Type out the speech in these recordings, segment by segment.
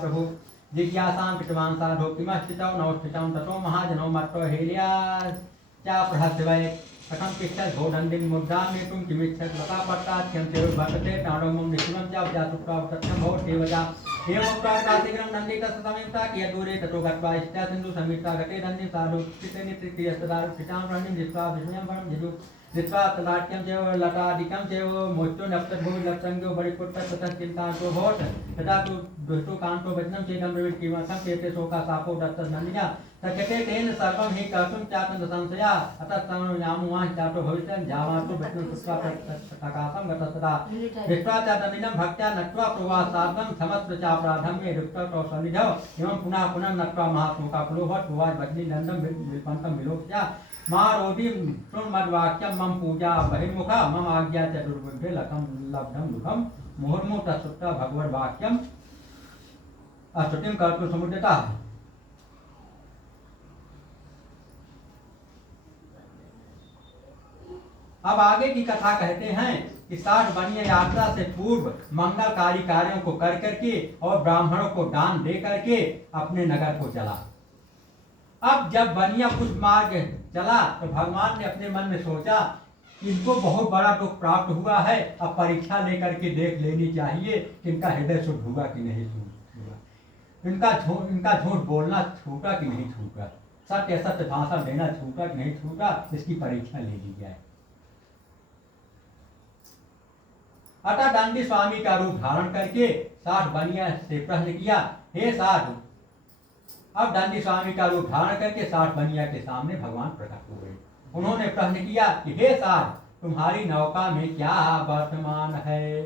प्रभु जिज्ञासां कृतवान् साधो किमस्थितौ नवस्थितौ ततो महाजनो मत्तो हेल्या च प्रहस्वै कथं तिष्ठत् भोदण्डिं मुद्रामेतुं किमिच्छत् लतापट्टाख्यं चेरुर्भटते प्राणोमं निशिमं च व्यासुप्रावतत्यं भवत्येवजा एवमुक्ताशीघ्रं नन्दी तत्समीप्ता कियद्दूरे ततो गत्वा इष्टा सिन्धु समीप्ता घटे दण्डिं साधु चित्तनित्रियस्तदारुचितां प्रणिं दृष्ट्वा विस्मयं परं जिजु दृष्ट्वा तदाख्यं चैव लतादिकं चैव मोच्चो नप्तद्भुविलत्सङ्गो बलिपुत्रः ततः चिन्तान्तो भवत् तदा तु दुष्टो कान्तो वचनं चेदं ब्रवीत् किमर्थं केते शोकासापो दत्तनन्दिन्या तच्चते तेन सर्वं हि कर्तुं चातन संशया अतः तमयामुवां चातो भविष्यन् जावातु वचनं कृत्वा प्रकाशं गतस्तदा दृष्ट्वा च दण्डिनं भक्त्या नत्वा प्रवासार्थं समस्त चापराधं मे दुष्टतो सन्निधौ एवं पुनः पुनः नत्वा महाशोकाकुलो भवत् उवाच वच्मि नन्दं विल्पन्तं विलोक्य मारोधिं शृण्मद्वाक्यं मम पूजा बहिर्मुखा मम आज्ञा च दुर्बुद्धे लकं लब्धं दुःखं मुहुर्मुहुः तत्सुप्ता भगवद्वाक्यं स्तुतिं कर्तुं समुद्यता। अब आगे की कथा कहते हैं कि 60 बनिया यात्रा से पूर्व मंगलकारी कार्यों को कर करके और ब्राह्मणों को दान दे करके अपने नगर को चला। अब जब बनिया कुछ मार्ग चला तो भगवान ने अपने मन में सोचा कि इनको बहुत बड़ा दुख प्राप्त हुआ है, अब परीक्षा लेकर के देख लेनी चाहिए कि इनका हृदय शुद्ध हुआ कि नहीं हुआ, इनका झूठ बोलना छूटा कि नहीं छूटा, सत्य सत्य भाषण देना छूटा कि नहीं छूटा, इसकी परीक्षा ले ली जाए। अतः दंडी स्वामी का रूप धारण करके 60 बनिया से प्रश्न किया, हे साधु। अब दंडी स्वामी का रूप धारण करके 60 बनिया के सामने भगवान प्रकट हो गए। उन्होंने प्रश्न किया कि हे साधु, तुम्हारी नौका में क्या वर्तमान है?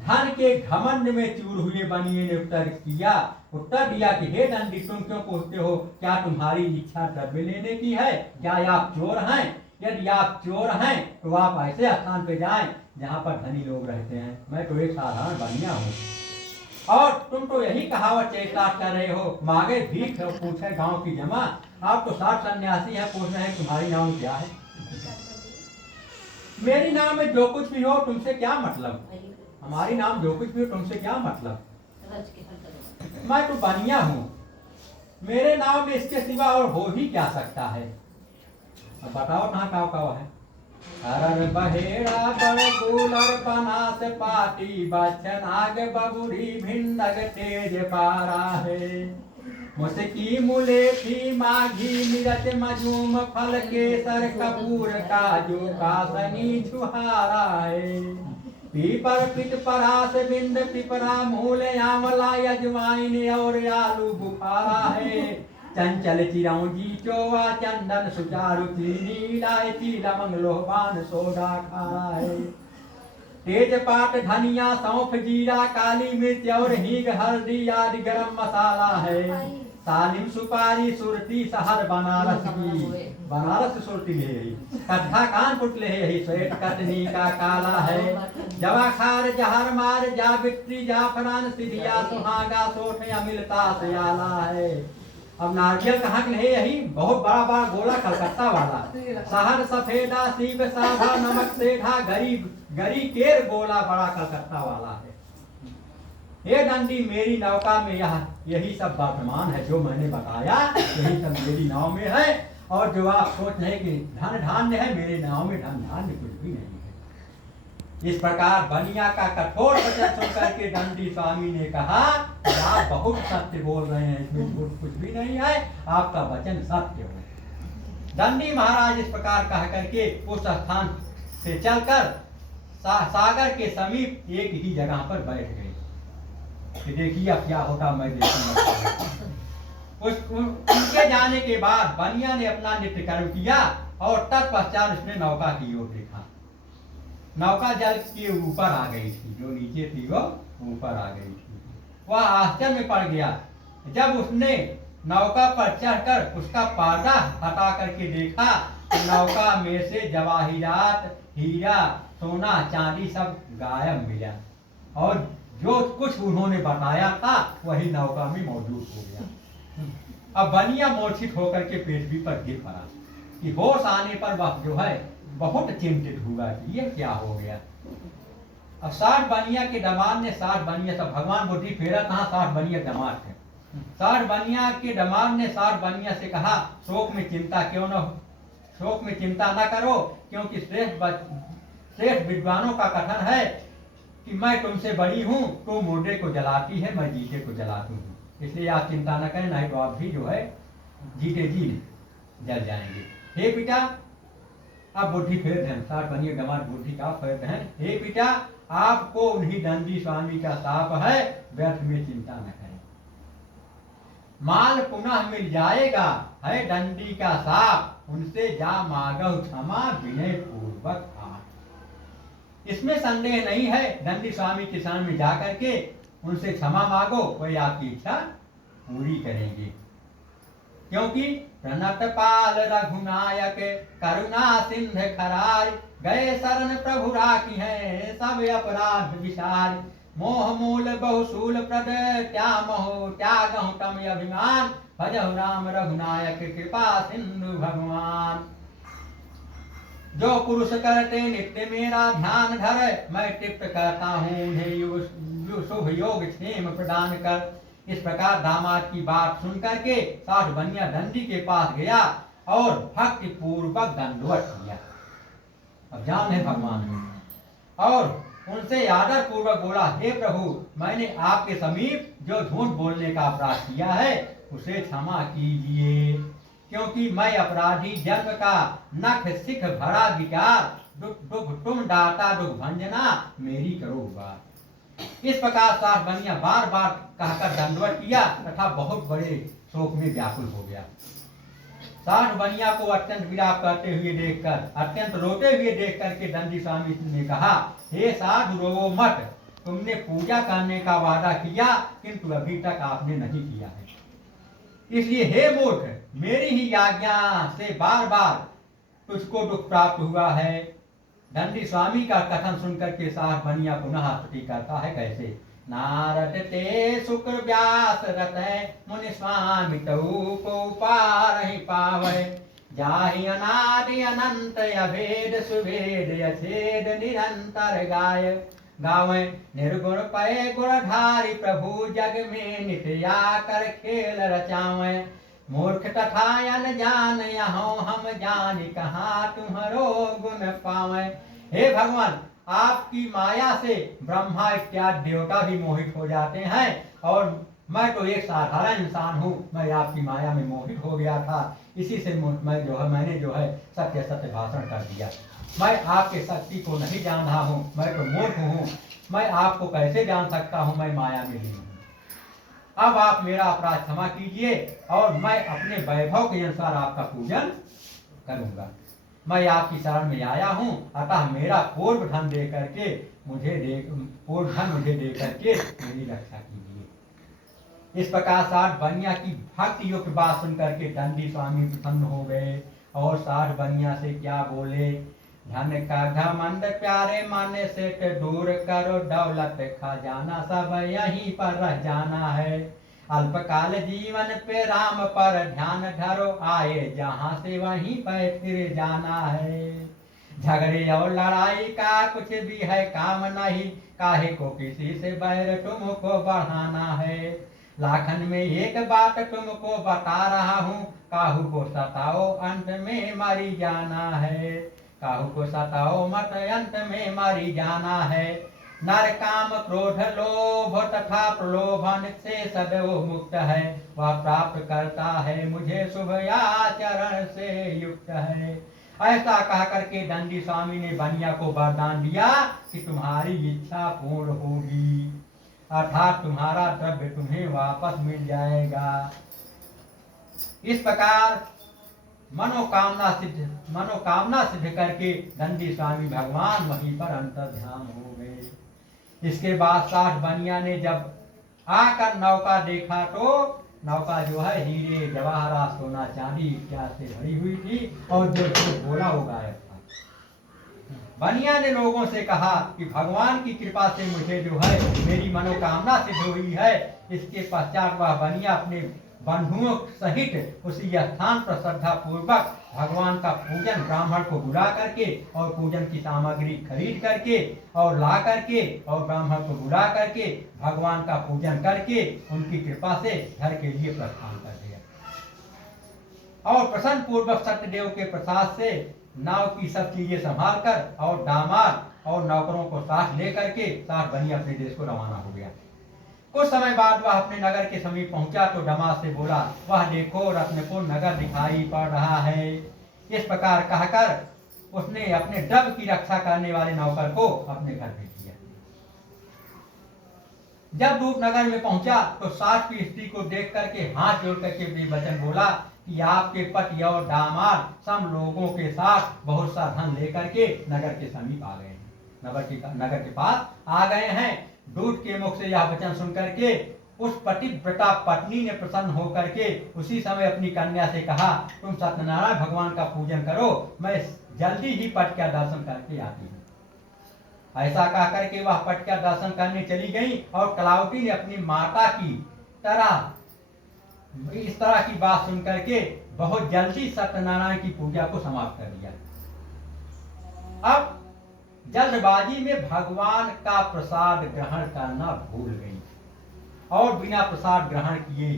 धन के घमंड में चूर हुए बनिए ने उत्तर दिया कि हे दंडी, तुम क्यों पूछते हो? क्या तुम्हारी इच्छा द्रव्य लेने की है? क्या आप चोर हैं? यदि आप चोर हैं तो आप ऐसे स्थान पे जाएं जहां पर धनी लोग रहते हैं। मैं तो एक साधारण बनिया हूँ और तुम तो यही कहावत चेष्टा कर रहे हो, मांगे भीख पूछे गांव की जमा। आप तो 60 सन्यासी हैं, पूछ रहे हैं तुम्हारी नाम क्या है? मेरी नाम में जो कुछ भी हो तुमसे क्या मतलब? हमारी नाम जो कुछ भी हो तुमसे क्या मतलब? मैं तो बनिया हूँ, मेरे नाम में इसके सिवा और हो ही क्या सकता है? अब बताओ कहाँ काव है? हरर बहेड़ा बड़ गुलर बनास पाती बच्चन आग बबुरी भिंडग तेज पारा है। मुस्की मुलेठी माघी मिरच मजूम फल केसर कपूर काजू कासनी छुहारा है। पीपर पिट परास बिंद पिपरा मूल आंवला अजवाइन और आलू बुखारा है। चंचल चिरौंजी चोवा चंदन सुचारु चीनी इलायची लवंग लोहबान सोडा खारा है। तेज पात धनिया सौंफ जीरा काली मिर्च और हींग हल्दी आदि गरम मसाला है। सालिम सुपारी सुरती शहर बनारस की, बनारस सुरती ले कथा कानपुर ले यही श्वेत कटनी का काला है। जवा खार जहर मार जावित्री जाफरान सिधिया सुहागा सोठ अमिलता सयाला है। अब नारियल कहाँ के नहीं, यही बहुत बड़ा बड़ा गोला कलकत्ता वाला। शहर सफेदा सीब साधा नमक सेठा गरी गरी केर गोला बड़ा कलकत्ता वाला है। हे दंडी, मेरी नौका में यही सब वर्तमान है जो मैंने बताया, यही सब मेरी नाव में है। और जो आप सोच रहे कि धन धान्य है, मेरे नाव में धन धान्य कुछ भी नहीं है। इस प्रकार बनिया का कठोर वचन सुनकर के दंडी स्वामी ने कहा, आप बहुत सत्य बोल रहे हैं, इसमें झूठ कुछ भी नहीं है, आपका वचन सत्य हो। दंडी महाराज इस प्रकार कह करके उस स्थान से चलकर सागर के समीप एक ही जगह पर बैठ गए कि देखिए अब क्या होता मैं देखूंगा। उनके जाने के बाद बनिया ने अपना नित्य कर्म किया और तत्पश्चात उसने नौका की ओर देखा। नौका जल के ऊपर आ गई थी, जो नीचे थी वो ऊपर आ गई थी। वह आश्चर्य में पड़ गया जब उसने नौका पर चढ़कर उसका पर्दा हटा करके देखा तो नौका में से जवाहिरात हीरा सोना चांदी सब गायब मिला और जो कुछ उन्होंने बताया था वही नौका में मौजूद हो गया। अब बनिया मूर्छित होकर के पृथ्वी पर गिर पड़ा कि होश आने पर वह जो है बहुत चिंतित हुआ कि ये क्या हो गया। अब 60 बनिया के दामाद ने 60 बनिया, सब भगवान बुद्धि फेरा कहाँ 60 बनिया दामाद थे। 60 बनिया के दामाद ने 60 बनिया से कहा, शोक में चिंता क्यों न हो, शोक में चिंता न करो, क्योंकि श्रेष्ठ विद्वानों का कथन है कि मैं तुमसे बड़ी हूँ, तुम मुर्दे को जलाती है, मैं जीते को जलाती हूँ, इसलिए आप चिंता न करें, नहीं तो आप भी जो है जीते जी जल जाएंगे। हे पिता, आप बुद्धि फेर दें, 60 बनिए दामाद बुद्धि का फेर दें। हे पिता, आपको उन्हीं दंडी स्वामी का शाप है, व्यर्थ में चिंता न करें, माल पुनः मिल जाएगा, है दंडी का शाप, उनसे जा मांगो क्षमा विनय पूर्वक आप। इसमें संदेह नहीं है, दंडी स्वामी के सामने जा करके उनसे क्षमा मांगो, वही आपकी इच्छा पूरी करेंगे। क्योंकि प्रणत पाल रघुनायक करुणा सिंध खराय, गए शरण प्रभु राखी है सब अपराध विसार, मोह मूल बहुशूल प्रद त्यामहो त्यागहु तम अभिमान, भजहु राम रघुनायक कृपा सिंधु भगवान। जो पुरुष करते नित्य मेरा ध्यान धर, मैं तृप्त करता हूँ उन्हें शुभ योग क्षेम प्रदान कर। इस प्रकार दामाद की बात सुन करके 60 बनिया दंडी के पास गया और भक्ति पूर्वक दंडवत किया। अब जान है भगवान में, और उनसे आदर पूर्वक बोला, हे प्रभु, मैंने आपके समीप जो झूठ बोलने का अपराध किया है उसे क्षमा कीजिए, क्योंकि मैं अपराधी जन्म का नख सिख भरा विकार, दुख तुम दाता दुख भंजना मेरी करो बात। इस प्रकार 60 बनिया बार बार कहकर दंडवत किया तथा बहुत बड़े शोक में व्याकुल हो गया। 60 बनिया को अत्यंत विलाप करते हुए देखकर, अत्यंत रोते हुए देख करके दंडी स्वामी ने कहा, हे साधु रोवो मत, तुमने पूजा करने का वादा किया किंतु अभी तक आपने नहीं किया है, इसलिए हे मूर्ख, मेरी ही आज्ञा से बार बार तुझको दुख प्राप्त हुआ है। दंडी स्वामी का कथन सुनकर के 60 बनिया पुनः स्तुति करता है, कैसे? नारद ते शुक्र व्यास रतै, मुनि स्वामी तऊ को पार ही पावै, जाहि अनादि अनंत अभेद सुभेद अछेद निरंतर गाय, गावै निर्गुण पय गुणधारी प्रभु जग में नित्या कर खेल रचावै, मूर्ख तथा अनजान यहाँ हम जान कहाँ तुम्हारो गुण पावे। हे भगवान, आपकी माया से ब्रह्मा इत्यादि देवता भी मोहित हो जाते हैं, और मैं तो एक साधारण इंसान हूँ, मैं आपकी माया में मोहित हो गया था, इसी से मैंने जो है सत्य सत्य भाषण कर दिया। मैं आपके शक्ति को नहीं जान रहा हूँ, मैं तो मूर्ख हूँ, मैं आपको कैसे जान सकता हूँ, मैं माया में ही हूँ। अब आप मेरा अपराध क्षमा कीजिए और मैं अपने वैभव के अनुसार आपका पूजन करूंगा। मैं आपकी शरण में आया हूँ, अतः मेरा पूर्व धन दे करके मुझे दे करके मेरी रक्षा कीजिए। इस प्रकार 60 बनिया की भक्ति युक्त बात सुन करके दंडी स्वामी प्रसन्न हो गए और 60 बनिया से क्या बोले, धन का घमंड प्यारे मन से दूर करो, दौलत खजाना सब यहीं पर रह जाना है, अल्पकाल जीवन पे राम पर ध्यान धरो, आए जहाँ से वहीं पर फिर जाना है, झगड़े और लड़ाई का कुछ भी है काम नहीं, काहे को किसी से बैर तुमको बढ़ाना है, लाखन में एक बात तुमको बता रहा हूँ, काहू को सताओ अंत में मरी जाना है, काहू को सताओ मत अंत में मरी जाना है, नर काम क्रोध लोभ तथा प्रलोभन से सदैव मुक्त है, वह प्राप्त करता है मुझे शुभ आचरण से युक्त है। ऐसा कह करके दंडी स्वामी ने बनिया को वरदान दिया कि तुम्हारी इच्छा पूर्ण होगी, अर्थात तुम्हारा द्रव्य तुम्हें वापस मिल जाएगा। इस प्रकार मनोकामना सिद्ध करके दंडी स्वामी भगवान वहीं पर अंतर्ध्यान हो गए। इसके बाद 60 बनिया ने जब आकर नौका देखा तो नौका जो है हीरे जवाहरात सोना चांदी इत्यादि से भरी हुई थी और जो बोला वो गायब था। बनिया ने लोगों से कहा कि भगवान की कृपा से मुझे जो है मेरी मनोकामना सिद्ध हुई है। इसके पश्चात वह बनिया अपने बंधुओं सहित उसी स्थान पर श्रद्धा पूर्वक भगवान का पूजन ब्राह्मण को बुला करके और पूजन की सामग्री खरीद करके और ला करके और ब्राह्मण को बुला करके भगवान का पूजन करके उनकी कृपा से घर के लिए प्रस्थान कर दिया। और प्रसन्न पूर्वक सत्यदेव के प्रसाद से नाव की सब चीजें संभाल कर और दामाद और नौकरों को साथ लेकर के साथ बनी अपने देश को रवाना हो गया। कुछ समय बाद वह अपने नगर के समीप पहुंचा तो दमाद से बोला, वह देखो रत्नपुर नगर दिखाई पड़ रहा है। इस प्रकार कहकर उसने अपने डब की रक्षा करने वाले नौकर को अपने घर भेज दिया। जब रूपनगर में पहुंचा तो साथ की स्त्री को देख करके हाथ जोड़ करके वचन बोला कि आपके पति और दामाद सब लोगों के साथ बहुत सा धन लेकर के नगर के समीप आ गए हैं, नगर के पास आ गए हैं। दूत के मुख से यह वचन सुनकर के उस पतिव्रता पत्नी ने प्रसन्न होकर के उसी समय अपनी कन्या से कहा, तुम सत्यनारायण भगवान का पूजन करो, मैं जल्दी ही पट का दर्शन करके आती हूँ। ऐसा कह करके वह पट का दर्शन करने चली गई और कलावती ने अपनी माता की तरह इस तरह की बात सुनकर के बहुत जल्दी सत्यनारायण की पूजा को समाप्त कर दिया। अब जल्दबाजी में भगवान का प्रसाद ग्रहण करना भूल गई और बिना प्रसाद ग्रहण किए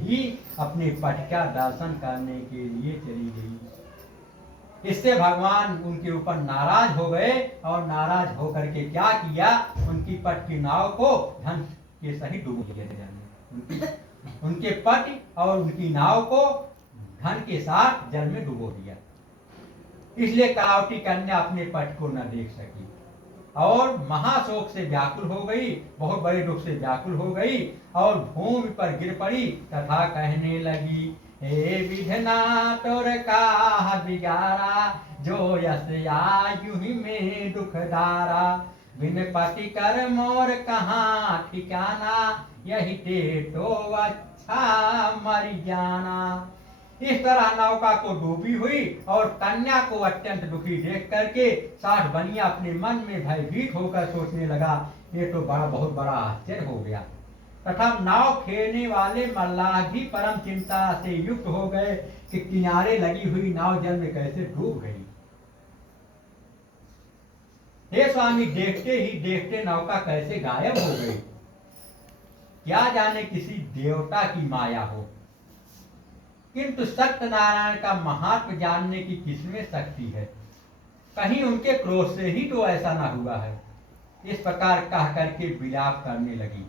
ही अपने पट का दर्शन करने के लिए चली गई। इससे भगवान उनके ऊपर नाराज हो गए और नाराज होकर के क्या किया, उनकी पट की नाव को धन के सहित डूब दिया। उनके पति और उनकी नाव को धन के साथ जल में डुबो दिया। इसलिए कलावती कन्या अपने पति को न देख सकी और महाशोक से व्याकुल हो गई, बहुत बड़े दुख से व्याकुल हो गई और भूमि पर गिर पड़ी तथा कहने लगी, हे विधना तोर का बिगारा, जो यश आयु ही में दुखदारा, बिन पति कर मोर कहाँ ठिकाना, यही ते तो अच्छा मर जाना। इस तरह नौका को डूबी हुई और कन्या को अत्यंत दुखी देख करके साठ बनिया अपने मन में भयभीत होकर सोचने लगा, ये तो बहुत बड़ा आश्चर्य हो गया। तथा नाव खेलने वाले मल्लाह भी परम चिंता से युक्त हो गए कि किनारे लगी हुई नाव जल में कैसे डूब गई। हे स्वामी, देखते ही देखते नौका कैसे गायब हो गई। क्या जाने किसी देवता की माया हो, किंतु सत्यनारायण का महात्म जानने की किसमें शक्ति है। कहीं उनके क्रोध से ही तो ऐसा ना हुआ है। इस प्रकार कह करके विलाप करने लगी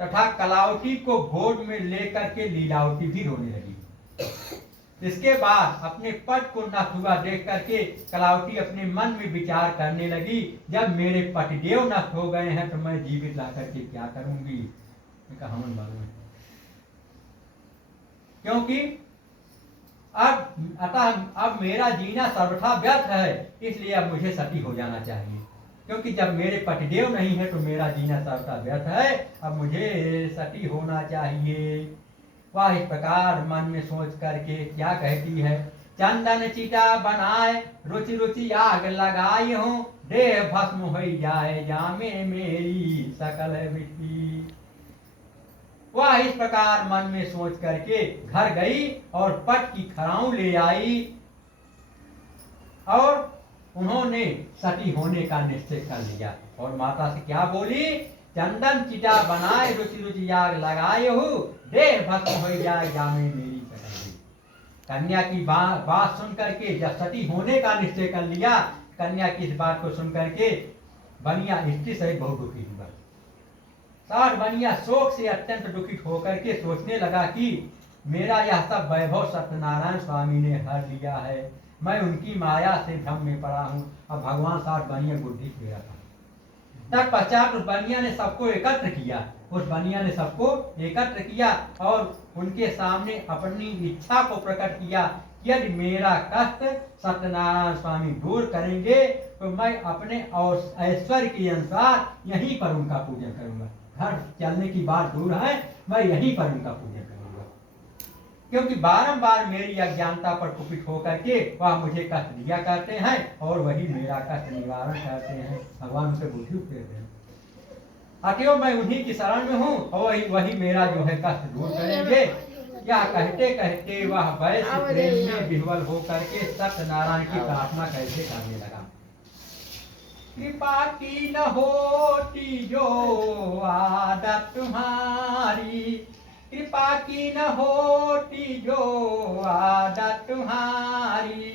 तथा कलावती को गोद में लेकर के लीलावती भी रोने लगी। इसके बाद अपने पट को नष्ट हुआ देख करके कलावती अपने मन में विचार करने लगी, जब मेरे पतिदेव नष्ट हो गए हैं तो मैं जीवित ला करके क्या करूंगी। हमन मालूम है, क्योंकि अब मेरा जीना सर्वथा व्यर्थ है, इसलिए अब मुझे सती हो जाना चाहिए। क्योंकि जब मेरे पतिदेव नहीं है तो मेरा जीना सर्वथा व्यर्थ है, अब मुझे सती होना चाहिए। वह इस प्रकार मन में सोच करके क्या कहती है, चंदन चिता बनाए रुचि रुचि आग लगाई हूँ, देह भस्म हो जाए जामे मेरी सकल विधि। वह इस प्रकार मन में सोच करके घर गई और पट की खराऊ ले आई और उन्होंने सती होने का निश्चय कर लिया। और माता से क्या बोली, चंदन चिता बनाए रुचि रुचि आग लगाए हो, देह भस्म हो जाए जामे मेरी सकल। कन्या की बात सुन करके जब सती होने का निश्चय कर लिया, कन्या की इस बात को सुन करके बनिया स्त्री सहित बहुत दुखी हुआ। साठ बनिया शोक से अत्यंत दुखित होकर के सोचने लगा कि मेरा यह सब वैभव सत्यनारायण स्वामी ने हर लिया है, मैं उनकी माया से भ्रम में पड़ा हूँ। अब भगवान साठ बनिया बुद्धि फेरा था। तत्पश्चात उस बनिया ने सबको एकत्र किया और उनके सामने अपनी इच्छा को प्रकट किया कि यदि मेरा कष्ट सत्यनारायण स्वामी दूर करेंगे तो मैं अपने और ऐश्वर्य के अनुसार यहीं पर उनका पूजन करूंगा। घर चलने की बात दूर है, मैं यहीं पर उनका पूजन करूंगा, क्योंकि बारंबार मेरी अज्ञानता पर कुपित होकर के वह मुझे कष्ट दिया करते हैं और वही मेरा कष्ट निवारण करते हैं। भगवान उसे बुद्धि देते हैं। अतएव मैं उन्हीं की शरण में हूँ और वही मेरा जो है कष्ट दूर करेंगे। क्या कहते कहते वह वैश्य प्रेम में विह्वल होकर के सत्यनारायण की प्रार्थना कैसे करने लगा। कृपा की न होती जो आदत तुम्हारी, कृपा की न होती जो आदत तुम्हारी,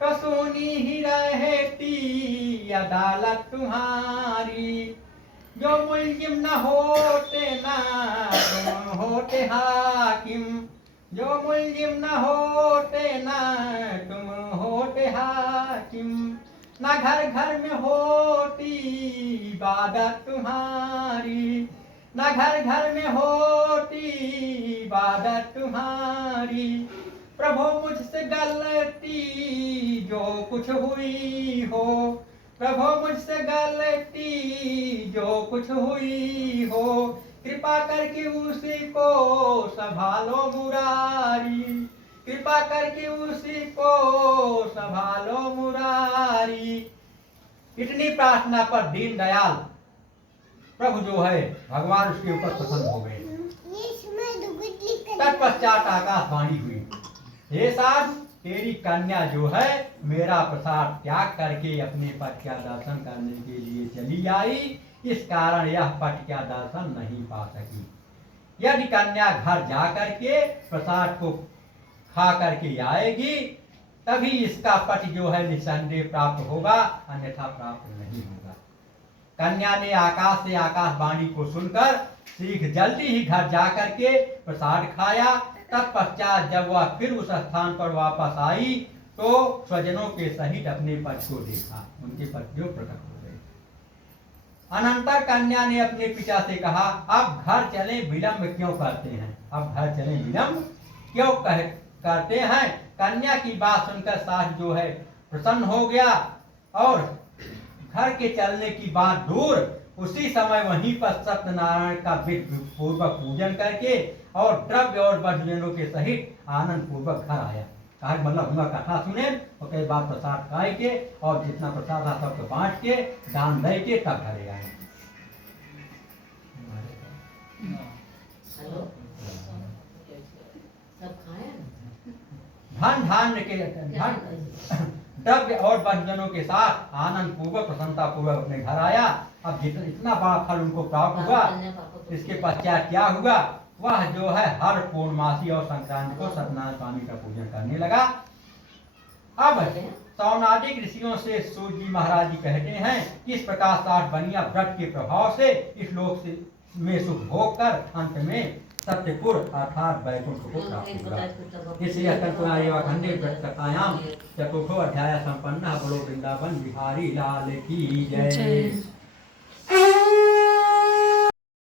तो सुनी ही रहती अदालत तुम्हारी। जो मुल्जिम न होते ना तुम होते हाकिम, जो मुल्जिम न होते ना तुम होते हाकिम, ना घर घर में होती इबादत तुम्हारी, ना घर घर में होती इबादत तुम्हारी। प्रभु मुझसे गलती जो कुछ हुई हो, प्रभु मुझसे गलती जो कुछ हुई हो, कृपा करके उसी को संभालो मुरारी, कृपा करके उसी को संभालो मुरारी। इतनी प्रार्थना पर दीन दयाल प्रभु जो है भगवान उसके ऊपर प्रसन्न हो गए। तत्पश्चात आकाशवाणी हुई, हे साधु तेरी कन्या जो है मेरा प्रसाद त्याग करके अपने पति का दर्शन करने के लिए चली आई, इस कारण यह पति का दर्शन नहीं पा सकी। यदि कन्या घर जा करके प्रसाद को खा करके आएगी तभी इसका पति जो है निसंदेह प्राप्त होगा, अन्यथा प्राप्त नहीं होगा। कन्या ने आकाश से आकाशवाणी को सुनकर शीघ्र जल्दी ही घर जा करके प्रसाद खाया। तत्पश्चात जब वह फिर उस स्थान पर वापस आई तो स्वजनों के सहित अपने पति को देखा, उनके पति जो प्रकट हो गए। अनंतर कन्या ने अपने पिता से कहा, अब घर चले विलंब क्यों करते हैं, अब घर चले विलंब क्यों करते हैं। कन्या की बात सुनकर सास जो है प्रसन्न हो गया और घर के चलने की बात दूर, उसी समय वहीं पर सत्यनारायण का विधि पूर्वक पूजन करके और द्रव्य और वधुजनों के सहित आनंद पूर्वक घर आया। कहा मतलब उनका कथा सुने और कई बार प्रसाद खाए के और जितना प्रसाद था सबको बांट के दान दे के तब घरे आए। धन धान्य के धन द्रव्य और वधुजनों के साथ आनंद पूर्वक प्रसन्नता पूर्वक अपने घर आया। अब जितना इतना बड़ा फल उनको प्राप्त हुआ, इसके पश्चात क्या हुआ, वह जो है हर पूर्णमासी और संक्रांति को सत्यनारायण स्वामी का पूजन करने लगा। अब सौनादिक ऋषियों से सूर्य जी महाराज जी कहते हैं कि इस प्रकार 60 बनिया व्रत के प्रभाव से इस लोक में सुख भोग कर अंत में सत्यपुर अर्थात वैकुंठ को प्राप्त होगा। इसलिए खंडे कथायाम चतुर्थो अध्याय संपन्न। बोलो वृंदावन बिहारी लाल की जय।